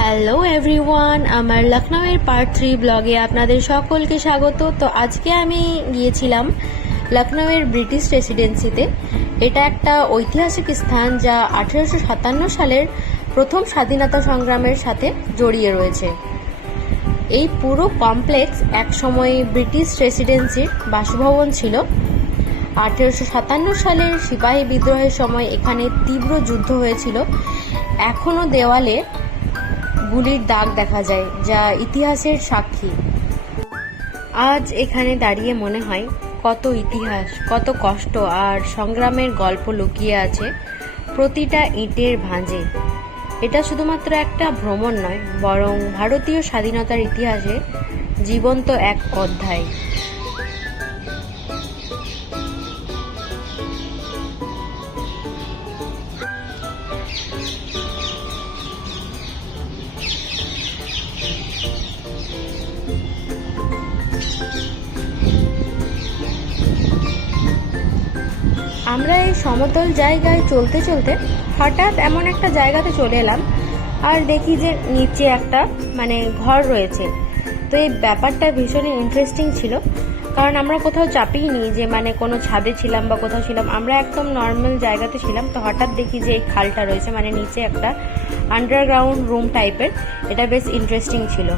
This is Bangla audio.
হ্যালো এভরিওয়ান, আমার লখনউয়ের পার্ট 3 ব্লগে আপনাদের সকলকে স্বাগত। তো আজকে আমি গিয়েছিলাম লখনউয়ের ব্রিটিশ রেসিডেন্সিতে। এটা একটা ঐতিহাসিক স্থান যা 1857 সালের প্রথম স্বাধীনতা সংগ্রামের সাথে জড়িয়ে রয়েছে। এই পুরো কমপ্লেক্স একসময় ব্রিটিশ রেসিডেন্সির বাসভবন ছিল। 1857 সালের সিপাহী বিদ্রোহের সময় এখানে তীব্র যুদ্ধ হয়েছিল। এখনও দেওয়ালে গুলির দাগ দেখা যায়, যা ইতিহাসের সাক্ষী। আজ এখানে দাঁড়িয়ে মনে হয় কত ইতিহাস, কত কষ্ট আর সংগ্রামের গল্প লুকিয়ে আছে প্রতিটা ইটের ভাঁজে। এটা শুধুমাত্র একটা ভ্রমণ নয়, বরং ভারতীয় স্বাধীনতার ইতিহাসে জীবন্ত এক অধ্যায়। আমরা এই সমতল জায়গায় চলতে চলতে হঠাৎ এমন একটা জায়গাতে চলে এলাম আর দেখি যে নিচে একটা ঘর রয়েছে। তো এই ব্যাপারটা ভীষণই ইন্টারেস্টিং ছিল, কারণ আমরা কোথাও চাপিনি যে কোনো ছাদে ছিলাম বা কোথাও ছিলাম, আমরা একদম নর্মাল জায়গাতে ছিলাম। তো হঠাৎ দেখি যে এই খালটা রয়েছে, নিচে একটা আন্ডারগ্রাউন্ড রুম টাইপের। এটা বেশ ইন্টারেস্টিং ছিল।